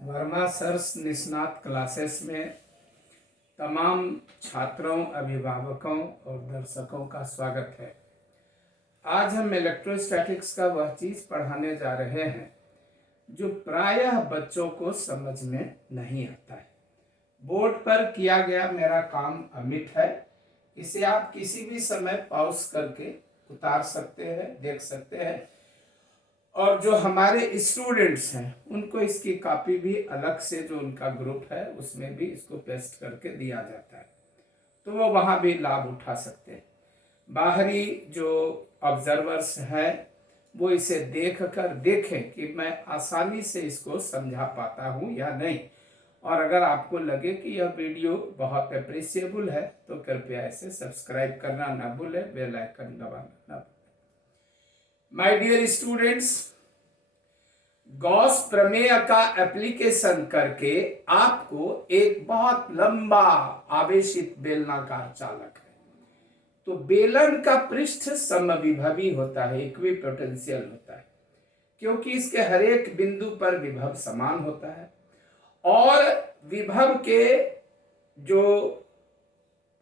Verma sirs निष्णात classes में तमाम छात्रों, अभिभावकों और दर्शकों का स्वागत है। आज हम इलेक्ट्रोस्टैटिक्स का वह चीज पढ़ाने जा रहे हैं जो प्रायः बच्चों को समझ में नहीं आता है। बोर्ड पर किया गया मेरा काम अमिट है। इसे आप किसी भी समय पॉज करके उतार सकते हैं, देख सकते हैं, और जो हमारे स्टूडेंट्स हैं उनको इसकी कॉपी भी अलग से जो उनका ग्रुप है उसमें भी इसको पेस्ट करके दिया जाता है, तो वो वहां भी लाभ उठा सकते हैं। बाहरी जो ऑब्जर्वर्स हैं वो इसे देख कर देखें कि मैं आसानी से इसको समझा पाता हूं या नहीं, और अगर आपको लगे कि यह वीडियो बहुत अप्रिशिएबल है तो कृपया इसे सब्सक्राइब करना ना भूलें, बेल आइकन दबाना ना भूलें। माय डियर स्टूडेंट्स, गॉस प्रमेय का एप्लीकेशन करके आपको एक बहुत लंबा आवेशित बेलनाकार चालक है, तो बेलन का पृष्ठ समविभवी होता है, इक्विपोटेंशियल होता है, क्योंकि इसके हर एक बिंदु पर विभव समान होता है और विभव के जो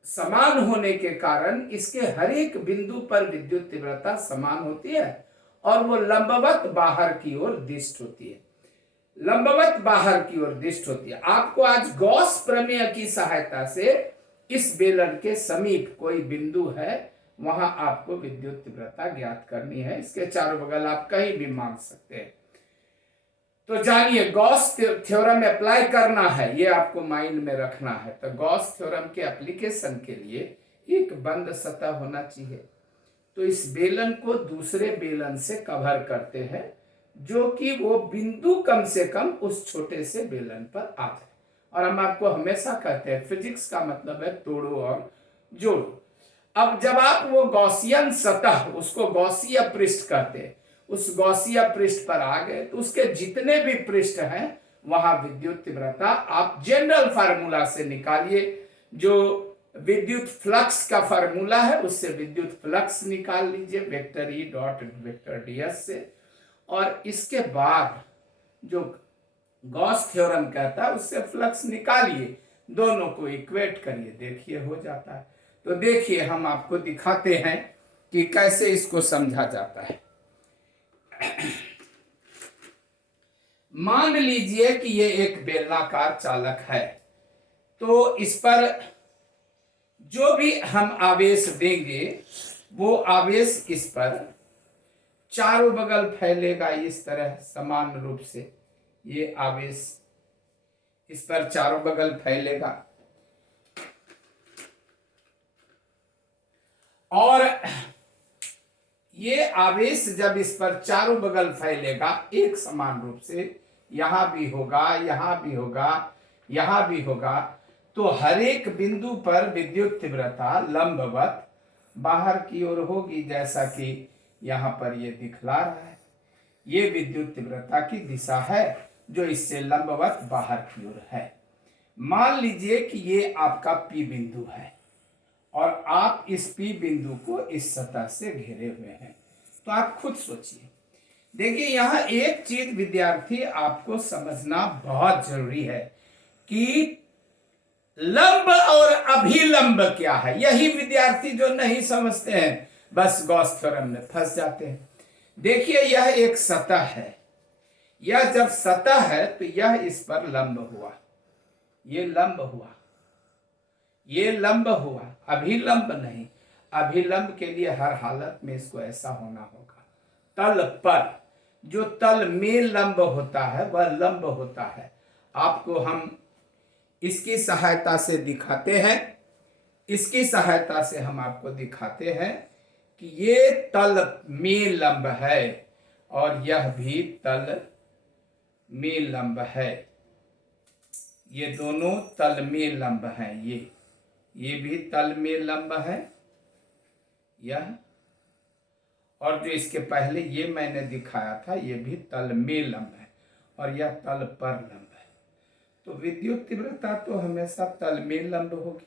समान होने के कारण इसके हर एक बिंदु पर विद्युत तीव्रता समान होती है और वो लंबवत बाहर की ओर दिष्ट होती है। लंबवत बाहर की ओर दिष्ट होती है। आपको आज गॉस प्रमेय की सहायता से इस बेलन के समीप कोई बिंदु है, वहां आपको विद्युत तीव्रता ज्ञात करनी है। इसके चारों बगल आप कहीं भी मान सकते हैं। तो जानिए, गॉस थ्योरम अप्लाई करना है, ये आपको माइंड में रखना है। तो गॉस थ्योरम के एप्लीकेशन के लिए एक बंद सतह होना चाहिए। तो इस बेलन को दूसरे बेलन से कवर करते हैं जो कि वो बिंदु कम से कम उस छोटे से बेलन पर आ जाए। और हम आपको हमेशा कहते हैं फिजिक्स का मतलब है तोड़ो और जोड़ो। अब जब आप वो गॉसियन सतह, उसको गॉसीय पृष्ठ कहते हैं, उस गॉसीय पृष्ठ पर आ गए तो उसके जितने भी पृष्ठ हैं वहां विद्युत तीव्रता आप जनरल फार्मूला से निकालिए। जो विद्युत फ्लक्स का फार्मूला है उससे विद्युत फ्लक्स निकाल लीजिए vector E dot vector DS से, और इसके बाद जो गॉस थ्योरम कहता है उससे फ्लक्स निकालिए, दोनों को इक्वेट करिए, देखिए हो जाता है। तो देखिए हम आपको दिखाते हैं कि कैसे इसको समझा जाता है। मान लीजिए कि ये एक बेलनाकार चालक है, तो इस पर जो भी हम आवेश देंगे वो आवेश इस पर चारों बगल फैलेगा इस तरह समान रूप से। ये आवेश इस पर चारों बगल फैलेगा और ये आवेश जब इस पर चारों बगल फैलेगा एक समान रूप से, यहां भी होगा, यहां भी होगा, यहां भी होगा, तो हर एक बिंदु पर विद्युत तीव्रता लंबवत बाहर की ओर होगी, जैसा कि यहां पर ये दिखला रहा है। ये विद्युत तीव्रता की दिशा है जो इससे लंबवत बाहर की ओर है। मान लीजिए कि ये आपका पी बिंदु है और आप इस पी बिंदु को इस सतह से घेरे हुए हैं। तो आप खुद सोचिए। देखिए, यहां एक चीज विद्यार्थी आपको समझना बहुत जरूरी है कि लंब और अभिलंब क्या है। यही विद्यार्थी जो नहीं समझते हैं बस गॉस थ्योरम में फंस जाते हैं। देखिए, यह एक सतह है। यह जब सतह है तो यह इस पर लंब हुआ, ये लंब हुआ, ये लंब हुआ, अभिलंब नहीं। अभिलंब के लिए हर हालत में इसको ऐसा होना होगा। तल पर जो तल में लंब होता है वह लंब होता है। आपको हम इसकी सहायता से दिखाते हैं, इसकी सहायता से हम आपको दिखाते हैं कि ये तल में लंब है और यह भी तल में लंब है। ये दोनों तल में लंब हैं। ये भी तल में लंब है यह, और जो इसके पहले ये मैंने दिखाया था ये भी तल में लंब है और यह तल पर लंब है। तो विद्युत तीव्रता तो हमेशा तल में लंब होगी,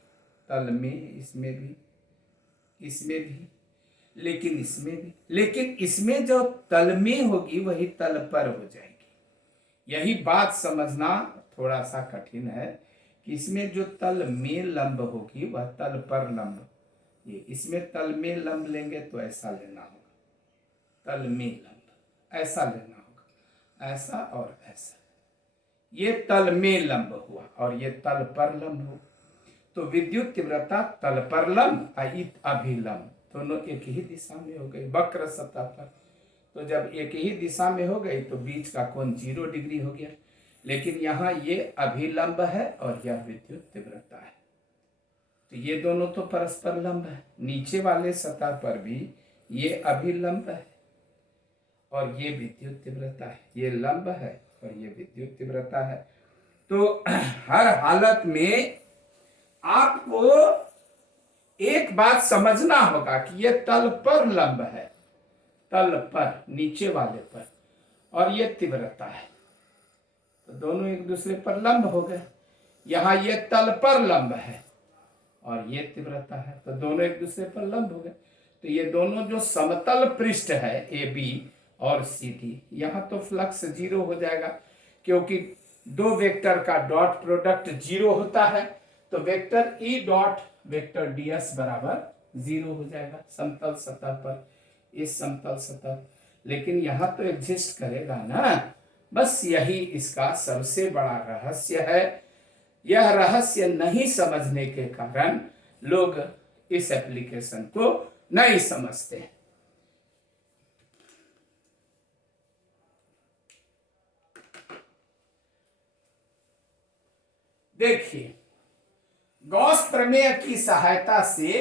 तल में, इसमें भी, इसमें भी, लेकिन इसमें भी, लेकिन इसमें जो तल में होगी वही तल पर हो जाएगी। यही बात समझना थोड़ा सा कठिन है कि इसमें जो तल में लंब होगी वह तल पर लंब, ये इसमें तल में लंब लेंगे तो ऐसा लेना होगा, तल में लंब ऐसा लेना होगा, ऐसा और ऐसा, ये तल में लंब हुआ और ये तल पर लंब हो। तो विद्युत तीव्रता तल पर लंब अभिलंब दोनों एक ही दिशा में हो गई वक्र सतह पर। तो जब एक ही दिशा में हो गई तो बीच का कोण 0 डिग्री हो गया। लेकिन यहाँ ये अभिलंब है और यह विद्युत तीव्रता है, तो ये दोनों तो परस्पर लंब है। नीचे वाले सतह पर भी ये अभिलंब है और ये विद्युत तीव्रता है, ये लंब है और ये विद्युत तीव्रता है। तो हर हालत में आपको एक बात समझना होगा कि ये तल पर लंब है, तल पर नीचे वाले पर, और ये तीव्रता है, तो दोनों एक दूसरे पर लंब हो गए। यहां ये तल पर लंब है और ये तीव्रता है, तो दोनों एक दूसरे पर लंब हो गए। तो ये दोनों जो समतल पृष्ठ है ए बी और सी डी, यहां तो फ्लक्स 0 हो जाएगा क्योंकि दो वेक्टर का डॉट प्रोडक्ट 0 होता है। तो vector E dot vector DS बराबर 0 हो जाएगा समतल सतह पर, इस समतल सतह। लेकिन यहां तो एग्जिस्ट करेगा ना, बस यही इसका सबसे बड़ा रहस्य है। यह रहस्य नहीं समझने के कारण लोग इस एप्लीकेशन को नहीं समझते। देखिए, गॉस प्रमेय की सहायता से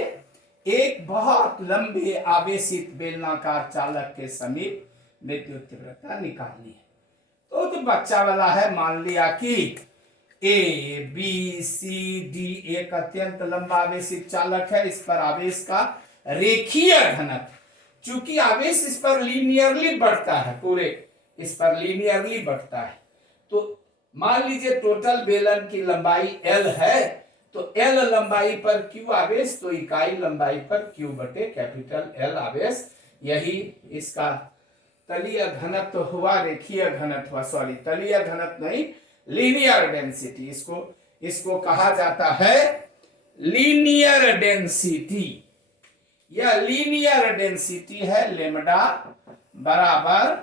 एक बहुत लंबे आवेशित बेलनाकार चालक के समीप विद्युत तीव्रता निकालनी है। तो बच्चा वाला है, मान लिया कि ए बी सी डी एक अत्यंत लंबा आवेशित चालक है। इस पर आवेश का रेखीय घनत्व, चूंकि आवेश इस पर लीनियरली बढ़ता है, पूरे इस पर लीनियरली बढ़ता है। तो मान लीजिए टोटल बेलन की लंबाई L है, तो L लंबाई पर Q आवेश, तो इकाई लंबाई पर Q बटे कैपिटल L आवेश। यही इसका तलीय घनत्व हुआ, रेखीय घनत्व, सॉरी तलीय घनत्व नहीं, लीनियर डेंसिटी। इसको कहा जाता है लीनियर डेंसिटी। यह लीनियर डेंसिटी है लेमडा बराबर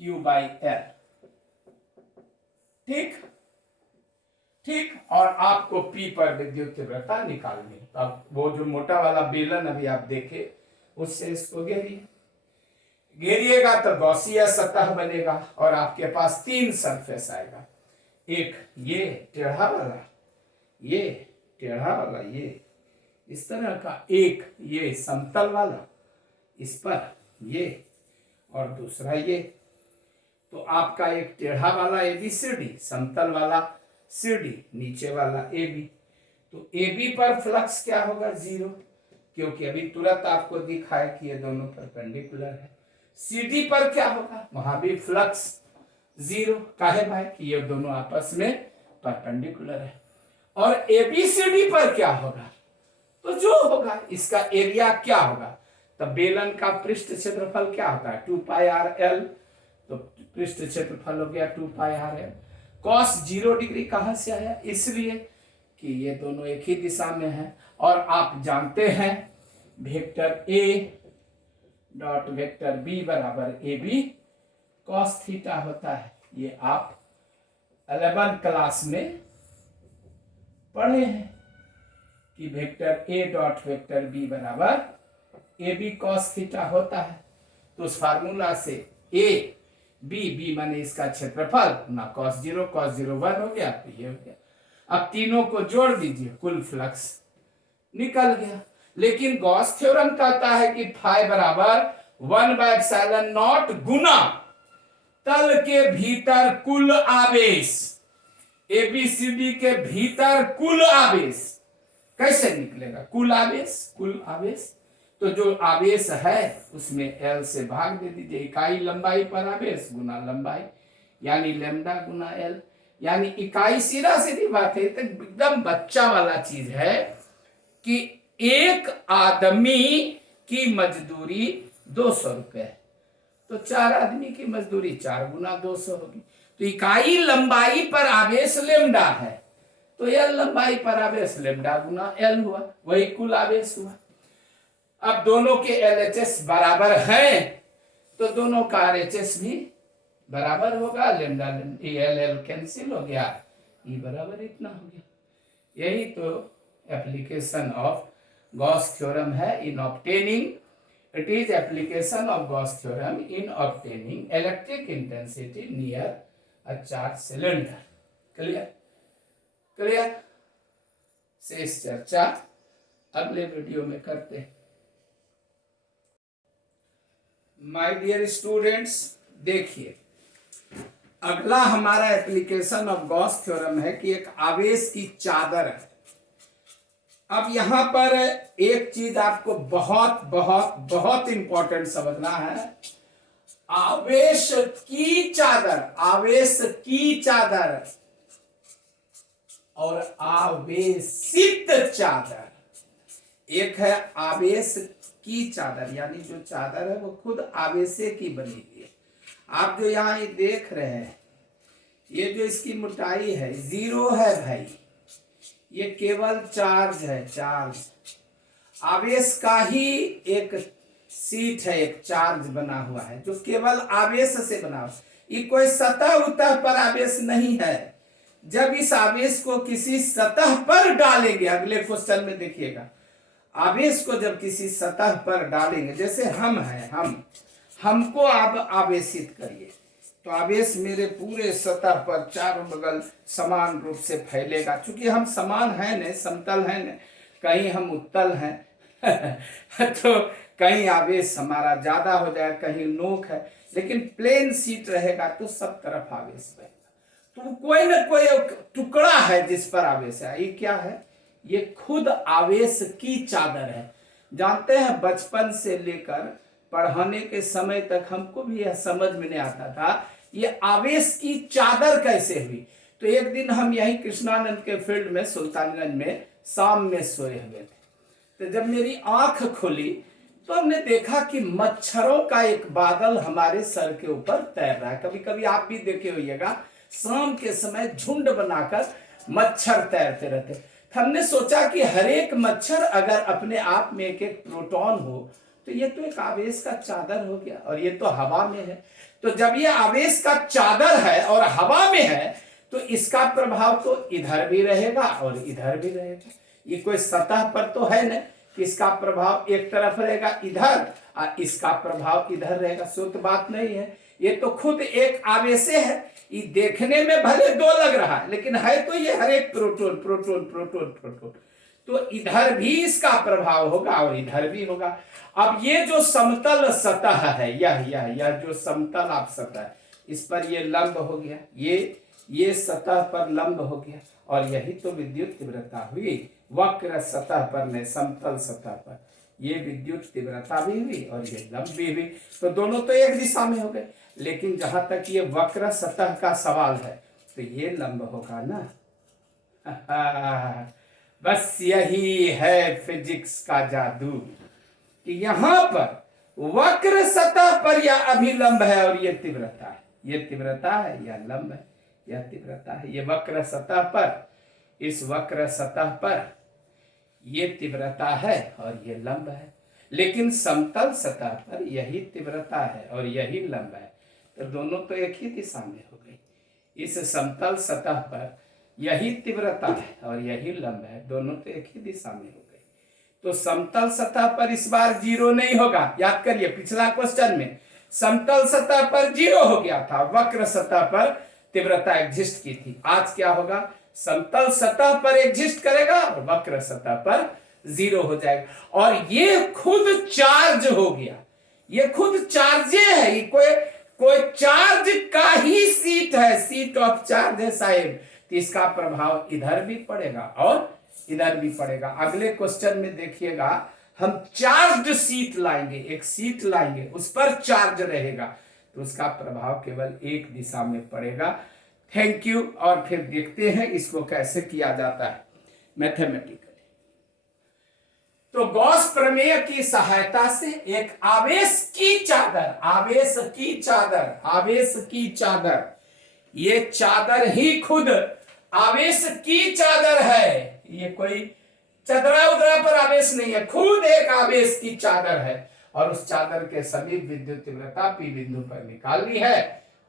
Q बाई L। ठीक, और आपको P पर विद्युत तीव्रता निकालनी। अब वो जो मोटा वाला बेलन अभी आप देखे, उससे इसको घेरिएगा तो गॉसिया सतह बनेगा और आपके पास 3 सरफेस आएगा। एक ये टेढ़ा वाला, ये टेढ़ा वाला, ये इस तरह का, एक ये समतल वाला, इस पर ये, और दूसरा ये। तो आपका एक टेढ़ा वाला ABCD, समतल वाला CD, नीचे वाला AB। तो AB पर फ्लक्स क्या होगा? 0, क्योंकि अभी तुरंत आपको दिखा है कि ये दोनों परपेंडिकुलर है। CD पर क्या होगा? वहां भी फ्लक्स 0, काहे भाई कि ये दोनों आपस में परपेंडिकुलर है। और ABCD पर क्या होगा? तो जो होगा इसका एरिया क्या होगा? तब बेलन का पृष्ठ क्षेत्रफल क्या होता है? 2 पाई आर एल। तो पृष्ठ क्षेत्रफल हो गया 2 पाई आर एल। कॉस 0 डिग्री कहां से आया? इसलिए कि ये दोनों एक ही दिशा में हैं और आप जानते हैं vector A dot vector B बराबर ए बी कॉस थीटा होता है। ये आप 11 क्लास में पढ़े हैं कि vector A dot vector B बराबर ए बी कॉस थीटा होता है। तो उस फार्मूला से ए बी माने इसका क्षेत्रफल ना cos 0 1 हो गया, तो ये हो गया। अब तीनों को जोड़ दीजिए, कुल फ्लक्स निकल गया। लेकिन गॉस थ्योरम कहता है कि फाई बराबर 1/ε0 गुना तल के भीतर कुल आवेश, ABCD के भीतर कुल आवेश। कैसे निकलेगा कुल आवेश? तो जो आवेश है उसमें L से भाग दे दीजिए, इकाई लंबाई पर आवेश गुना लंबाई, यानी लैम्डा गुना L, यानी इकाई सीधा सीधी बात है। तो एकदम बच्चा वाला चीज है कि एक आदमी की मजदूरी 200 रुपए, तो 4 आदमी की मजदूरी 4 गुना 200 होगी। तो इकाई लंबाई पर आवेश लेमडा है, तो एल लंबाई पर आवेश लेमडा गुना एल हुआ, वही कुल आवेश हुआ। अब दोनों के एलएचएस बराबर है, तो दोनों का आरएचएस भी बराबर होगा। लेमडा एल एल कैंसिल हो गया, ई बराबर इतना हो गया। यही तो एप्लीकेशन ऑफ गॉस थ्योरम है इन obtaining, it is application of Gauss theorem in obtaining electric intensity near a charged cylinder. Clear? Clear? शेष चर्चा अगले वीडियो में करते हैं। माय डियर स्टूडेंट्स, देखिए अगला हमारा एप्लीकेशन ऑफ गॉस थ्योरम है कि एक आवेश की चादर है। अब यहां पर एक चीज आपको बहुत बहुत बहुत इंपॉर्टेंट समझना है। आवेश की चादर, आवेश की चादर और आवेशित चादर। एक है आवेश की चादर, यानी जो चादर है वो खुद आवेशे की बनी हुई है। आप जो यहाँ ये देख रहे हैं, ये जो इसकी मोटाई है 0 है भाई, ये केवल चार्ज है, चार्ज। आवेश का ही एक सीट है, एक चार्ज बना हुआ है जो केवल आवेश से बना हुआ। ये कोई सतह उतह पर आवेश नहीं है। जब इस आवेश को किसी सतह पर डालेंगे, अगले क्वेश्चन में देखिएगा, आवेश को जब किसी सतह पर डालेंगे, जैसे हम हैं, हमको आप आवेशित करिए, तो आवेश मेरे पूरे सतह पर चारों बगल समान रूप से फैलेगा। क्योंकि हम समान हैं न, समतल हैं न, कहीं हम उत्तल हैं तो कहीं आवेश हमारा ज्यादा हो जाए, कहीं नोक है, लेकिन प्लेन सीट रहेगा तो सब तरफ आवेश रहेगा। तो कोई न कोई टुकड़ा है जिस पर आवेश है। ये क्या है? ये खुद आवेश की चादर है। जानते हैं बचपन से लेकर पढ़ाने के समय तक हमको भी यह समझ में नहीं आता था ये आवेश की चादर कैसे हुई। तो एक दिन हम यही कृष्णानंद के फील्ड में सुल्तानगंज में शाम में सोए हुए थे, तो जब मेरी आंख खुली तो हमने देखा कि मच्छरों का एक बादल हमारे सर के ऊपर तैर रहा है। कभी कभी आप भी देखे होइएगा, शाम के समय झुंड बनाकर मच्छर तैरते रहते। हमने सोचा कि हर एक मच्छर अगर अपने आप में एक एक प्रोटॉन हो तो ये तो एक आवेश का चादर हो गया, और ये तो हवा में है। तो जब ये आवेश का चादर है और हवा में है तो इसका प्रभाव तो इधर भी रहेगा और इधर भी रहेगा। ये कोई सतह पर तो है न कि इसका प्रभाव एक तरफ रहेगा इधर और इसका प्रभाव इधर रहेगा। सो तो बात नहीं है, ये तो खुद एक आवेशे है। ये देखने में भले दो लग रहा है, लेकिन है तो ये हर एक प्रोटॉन प्रोटॉन प्रोटॉन प्रोटॉन। तो इधर भी इसका प्रभाव होगा और इधर भी होगा। अब ये जो समतल सतह है, यह जो समतल आप सतह है, इस पर ये लंब हो गया, ये सतह पर लंब हो गया, और यही तो विद्युत तीव्रता हुई। वक्र सतह पर ने समतल सतह पर ये विद्युत तीव्रता भी हुई और ये लंब भी हुई। तो दोनों तो एक दिशा में हो गए, लेकिन जहां तक ये वक्र सतह का सवाल है तो ये लंब होगा ना। बस यही है फिजिक्स का जादू कि यहां पर वक्र सतह पर यह अभिलंब है और ये तीव्रता है, ये तीव्रता है, यह लंब है, यह तीव्रता है। ये वक्र सतह पर, इस वक्र सतह पर ये तीव्रता है और ये लंब है, लेकिन समतल सतह पर यही तीव्रता है और यही लंब है। तो दोनों तो एक ही दिशा में हो गई। इस समतल सतह पर यही तीव्रता है और यही लंब है, दोनों तो एक ही दिशा में हो गई। तो समतल सतह पर इस बार 0 नहीं होगा। याद करिए पिछला क्वेश्चन में समतल सतह पर 0 हो गया था, वक्र सतह पर तीव्रता एग्जिस्ट की थी। आज क्या होगा? समतल सतह पर एग्जिस्ट करेगा और वक्र सतह पर 0 हो जाएगा। और ये खुद चार्ज हो गया, ये खुद चार्जे है, ये कोई चार्ज का ही सीट है, सीट ऑफ चार्ज है साहेब। तो इसका प्रभाव इधर भी पड़ेगा और इधर भी पड़ेगा। अगले क्वेश्चन में देखिएगा, हम चार्ज सीट लाएंगे, एक सीट लाएंगे, उस पर चार्ज रहेगा, तो उसका प्रभाव केवल एक दिशा में पड़ेगा। Thank you. और फिर देखते हैं इसको कैसे किया जाता है मैथमेटिकली। तो गॉस प्रमेय की सहायता से एक आवेश की चादर, आवेश की चादर, आवेश की चादर, ये चादर ही खुद आवेश की चादर है। ये कोई चदरा उदरा पर आवेश नहीं है, खुद एक आवेश की चादर है। और उस चादर के समीप विद्युत तीव्रता P बिंदु पर निकालनी है।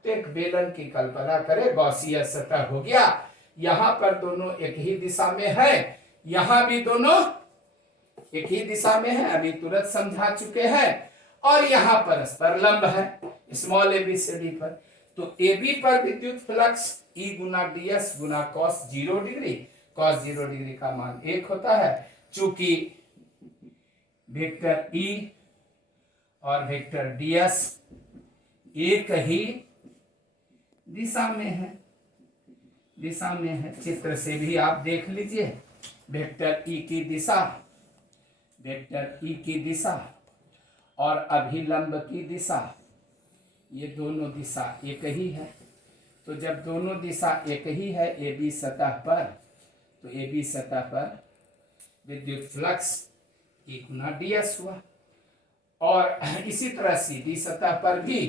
तो एक बेलन की कल्पना करें, गॉसियन सतह हो गया, यहां पर दोनों एक ही दिशा में है, यहां भी दोनों एक ही दिशा में है, अभी तुरंत समझा चुके हैं। और यहां परस्पर लंब है स्मॉल ए बी से डी पर। तो ए बी पर विद्युत फ्लक्स E गुना ds गुना cos 0 डिग्री, cos 0 डिग्री का मान 1 होता है। चूंकि वेक्टर E और वेक्टर ds एक ही दिशा में है, दिशा में है। चित्र से भी आप देख लीजिए, वेक्टर E की दिशा, वेक्टर E की दिशा और अभिलंब की दिशा, ये दोनों दिशा एक ही है। तो जब दोनों दिशा एक ही है ए बी सतह पर, तो ए बी सतह पर विद्युत फ्लक्स E गुना ds हुआ। और इसी तरह सी डी सतह पर भी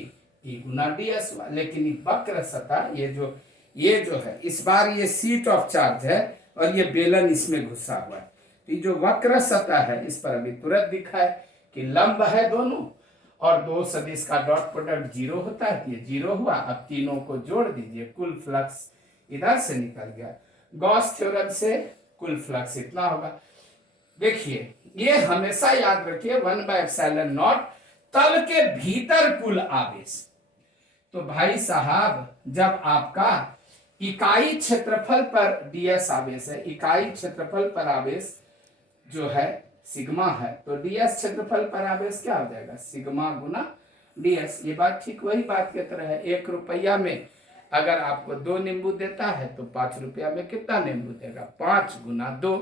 E गुना ds हुआ। लेकिन वक्र सतह, ये जो है, इस बार ये सीट ऑफ चार्ज है और ये बेलन इसमें घुसा हुआ है। तो जो वक्र सतह है, इस पर अभी तुरंत दिखा है कि लंब है दोनों, और दो सदिश का डॉट प्रोडक्ट 0 होता है, ये 0 हुआ। अब तीनों को जोड़ दीजिए, कुल फ्लक्स इधर से निकल गया। गॉस थ्योरम से कुल फ्लक्स इतना होगा। देखिए, ये हमेशा याद रखिए 1/ε0 तल के भीतर कुल आवेश। तो भाई साहब, जब आपका इकाई क्षेत्रफल पर ds आवेश है, इकाई क्षेत्रफल पर आवेश जो है सिग्मा है, तो ds क्षेत्रफल पर आवेश क्या हो जाएगा, सिग्मा गुना ds। ये बात ठीक वही बात की तरह है। 1 रुपया में अगर आपको 2 नींबू देता है तो 5 रुपया में कितना नींबू देगा, 5 गुना 2।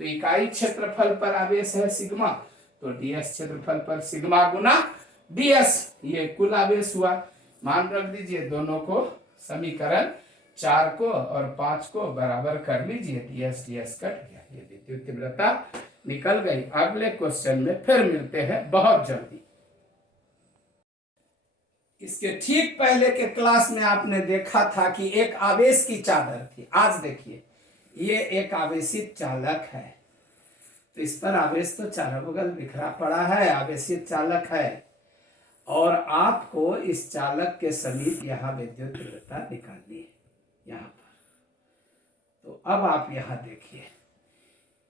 तो इकाई क्षेत्रफल पर आवेश है सिग्मा, तो ds क्षेत्रफल पर सिग्मा गुना ds, ये कुल आवेश हुआ। मान रख दीजिए, दोनों को समीकरण 4 को और 5 को बराबर कर लीजिए, ds ds कट गया, ये विद्युत तीव्रता निकल गई। अगले क्वेश्चन में फिर मिलते हैं बहुत जल्दी। इसके ठीक पहले के क्लास में आपने देखा था कि एक आवेश की चादर थी। आज देखिए, ये एक आवेशित चालक है, तो इस पर आवेश तो चारों बगल बिखरा पड़ा है, आवेशित चालक है, और आपको इस चालक के समीप यहाँ विद्युत तीव्रता निकालनी है, यहाँ पर। तो अब आप यहाँ देखिए,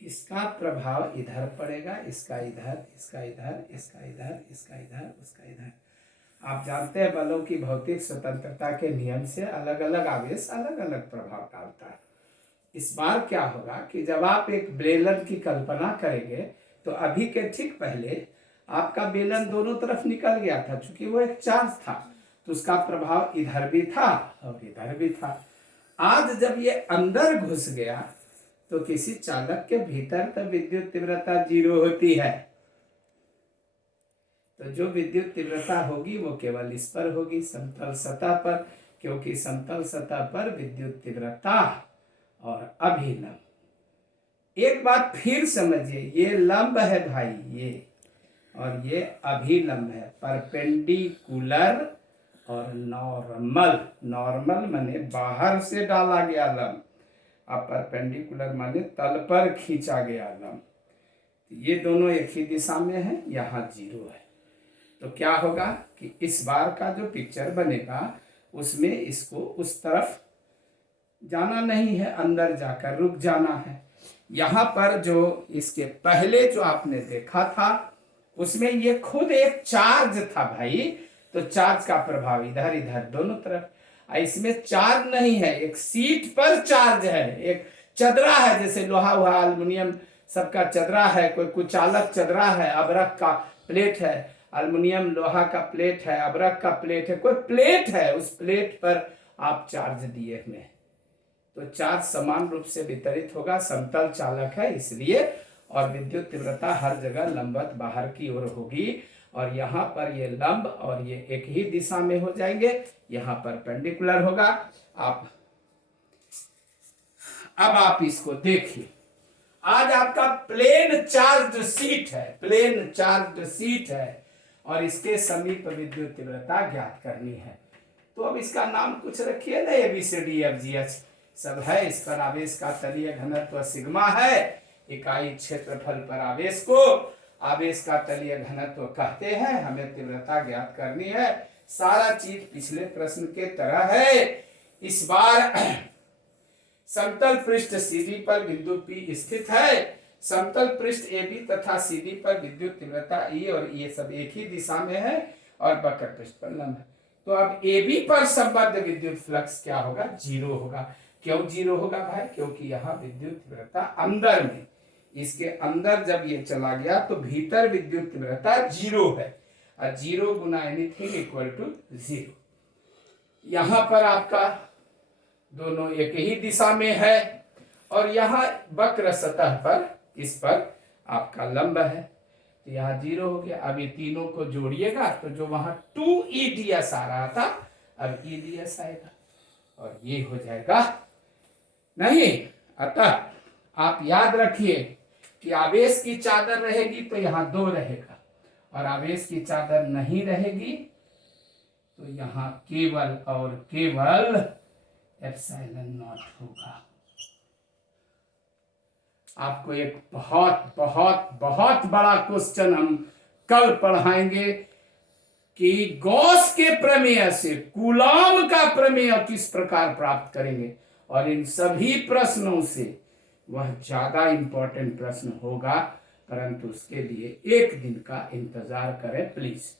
इसका प्रभाव इधर पड़ेगा, इसका इधर, इसका इधर, इसका इधर, इसका इधर, उसका इधर। आप जानते हैं बलों की भौतिक स्वतंत्रता के नियम से अलग अलग आवेश अलग अलग प्रभाव डालता है। इस बार क्या होगा कि जब आप एक बेलन की कल्पना करेंगे, तो अभी के ठीक पहले आपका बेलन दोनों तरफ निकल गया था, चूंकि वो एक चार्ज था, तो उसका प्रभाव इधर भी था और इधर भी था। आज जब ये अंदर घुस गया, तो किसी चालक के भीतर तो विद्युत तीव्रता 0 होती है, तो जो विद्युत तीव्रता होगी वो केवल इस पर होगी, समतल सतह पर, क्योंकि समतल सतह पर विद्युत तीव्रता और अभिलंब। एक बात फिर समझिए, ये लंब है भाई, ये, और ये अभिलंब है, परपेंडिकुलर और नॉर्मल। नॉर्मल माने बाहर से डाला गया लंब, और परपेंडिकुलर माने तल पर खींचा गया लंब। ये दोनों एक ही दिशा में है, यहाँ 0 है। तो क्या होगा कि इस बार का जो पिक्चर बनेगा, उसमें इसको उस तरफ जाना नहीं है, अंदर जाकर रुक जाना है। यहाँ पर जो इसके पहले जो आपने देखा था, उसमें ये खुद एक चार्ज था भाई, तो चार्ज का प्रभाव इधर इधर दोनों तरफ। इसमें चार्ज नहीं है, एक सीट पर चार्ज है, एक चदरा है, जैसे लोहा हुआ, एल्युमिनियम सबका चदरा है, कोई कुचालक चदरा है, अबरक का प्लेट है, एल्युमिनियम लोहा का प्लेट है, अबरक का प्लेट है, कोई प्लेट है, उस प्लेट पर आप चार्ज दिए हुए, तो चार्ज समान रूप से वितरित होगा, समतल चालक है इसलिए, और विद्युत तीव्रता हर जगह लंबवत बाहर की ओर होगी। और यहाँ पर ये लंब और ये एक ही दिशा में हो जाएंगे, यहाँ पर परपेंडिकुलर होगा। अब आप इसको देखिए, आज आपका प्लेन चार्ज शीट है, प्लेन चार्ज शीट है और इसके समीप विद्युत तीव्रता ज्ञात करनी है। तो अब इसका नाम कुछ रखिए ना, ABCDFGH सब है। इस पर आवेश का तलीय घनत्व सिग्मा है। इकाई क्षेत्रफल पर आवेश को आवेश का तलीय घनत्व कहते हैं। हमें तीव्रता ज्ञात करनी है। सारा चीज पिछले प्रश्न के तरह है। इस बार समतल पृष्ठ CD पर बिंदु P स्थित है। समतल पृष्ठ AB तथा CD पर विद्युत तीव्रता E और ये सब एक ही दिशा में है और वक्र पृष्ठ पर लंब है। तो अब AB पर संबद्ध विद्युत फ्लक्स क्या होगा? 0 होगा। क्यों 0 होगा भाई? क्योंकि यहाँ विद्युत तीव्रता अंदर में, इसके अंदर जब ये चला गया तो भीतर विद्युत तीव्रता 0 है और 0 गुना एनीथिंग इक्वल टू 0। यहाँ पर आपका दोनों एक ही दिशा में है और यहाँ वक्र सतह पर इस पर आपका लंब है, तो यहाँ 0 हो गया। अब ये तीनों को जोड़िएगा तो जो वहां 2EDS आ रहा था अब EDS आएगा और ये हो जाएगा नहीं। अतः आप याद रखिए कि आवेश की चादर रहेगी तो यहाँ 2 रहेगा और आवेश की चादर नहीं रहेगी तो यहाँ केवल और केवल ε0 होगा। आपको एक बहुत बहुत बहुत बड़ा क्वेश्चन हम कल पढ़ाएंगे कि गॉस के प्रमेय से कूलॉम का प्रमेय किस प्रकार प्राप्त करेंगे, और इन सभी प्रश्नों से वह ज्यादा इंपॉर्टेंट प्रश्न होगा, परंतु उसके लिए एक दिन का इंतजार करें प्लीज।